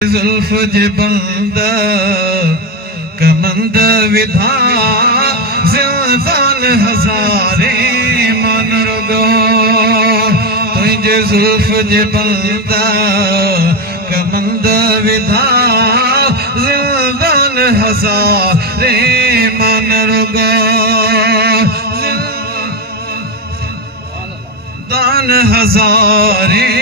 जुल्फ जे बंदा कमंद विधा जिंदान हजारे मन रुगो तुझे जुल्फ जे बंदा कमंद विधा जिंदान हजारे मन रुगो दान हजारे